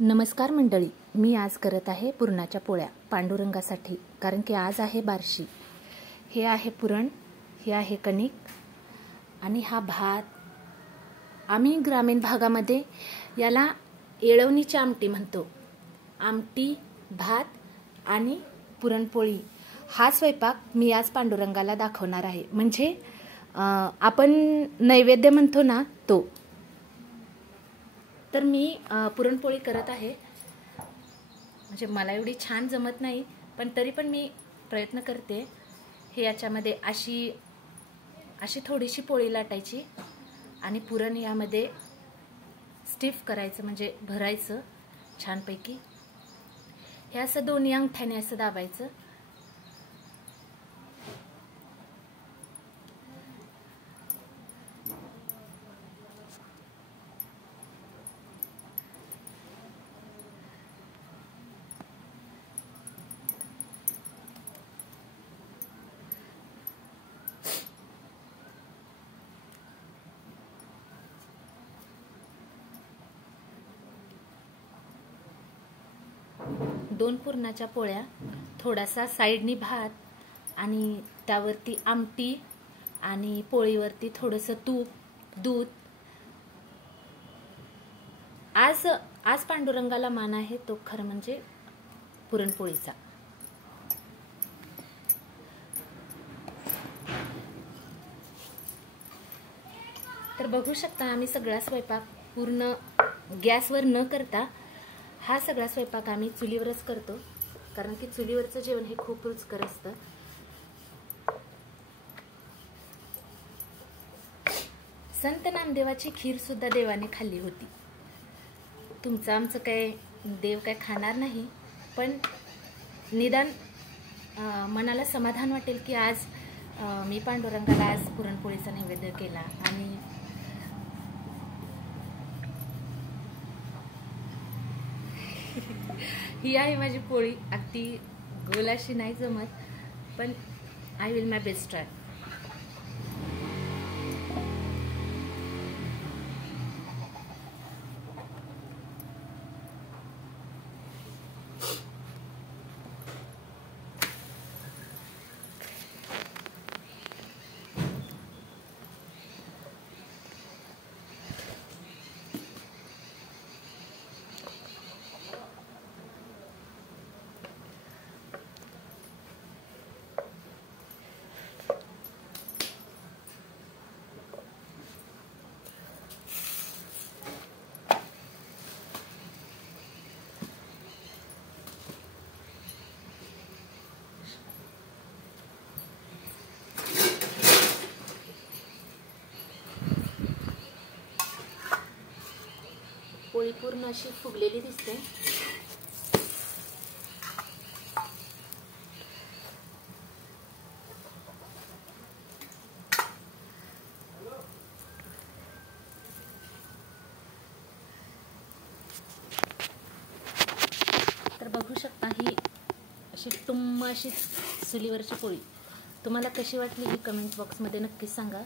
नमस्कार मंडळी, मी आज करत आहे पुरणाच्या पोळ्या पांडुरंगासाठी, कारण की आज आहे बार्शी। हे आहे पुरण, हे आहे कणिक आणि हा भात। आम्ही ग्रामीण भागामध्ये याला येळवणीची आमटी म्हणतो। आमटी, भात आणि पुरणपोळी हा स्वयंपाक मी आज पांडुरंगाला दाखवणार आहे। म्हणजे आपण नैवेद्य म्हणतो ना तो। तर मी पुरणपोळी करत आहे। म्हणजे मला एवढी छान जमत नाही, पण तरी पण मी प्रयत्न करते। हे याच्यामध्ये अशी थोडीशी पोळी लाटायची आणि पुरण यामध्ये स्टिफ करायचं, म्हणजे भरायचं छानपैकी। हे असं दोन्ही अंगठ्याने असं दाबायचं। दोन पुरणाच्या पोळ्या, थोडासा साइडनी भात आणि त्यावरती आमटी आणि पोळीवरती थोडंसं तूप, दूध। आज पांडुरंगाला मान आहे तो खरं म्हणजे पुरणपोळीचा। तर बघू शकता, आम्ही सगळा स्वयंपाक पूर्ण गॅसवर न करता हा सगळा स्वयंपाक आम्ही चुलीवरच करतो, कारण की चुलीवरचं जेवण हे खूप रुचकर असतं। संत नामदेवाची खीर सुद्धा देवाने खाल्ली होती। तुमचं आमचं काय देव काय खाणार नाही, पण निदान मनाला समाधान वाटेल की आज मी पांडुरंगाला आज पुरणपोळीचा नैवेद्य केला। आणि ही आहे माझी पोळी। अगदी गोल अशी नाही जमत, पण I will my best try. पोळी पूर्ण अशी फुगलेली दिसते। तर बघू शकता, ही अशी टुम्म अशी चुलीवरची पोळी तुम्हाला कशी वाटली ही कमेंट बॉक्समध्ये नक्की सांगा।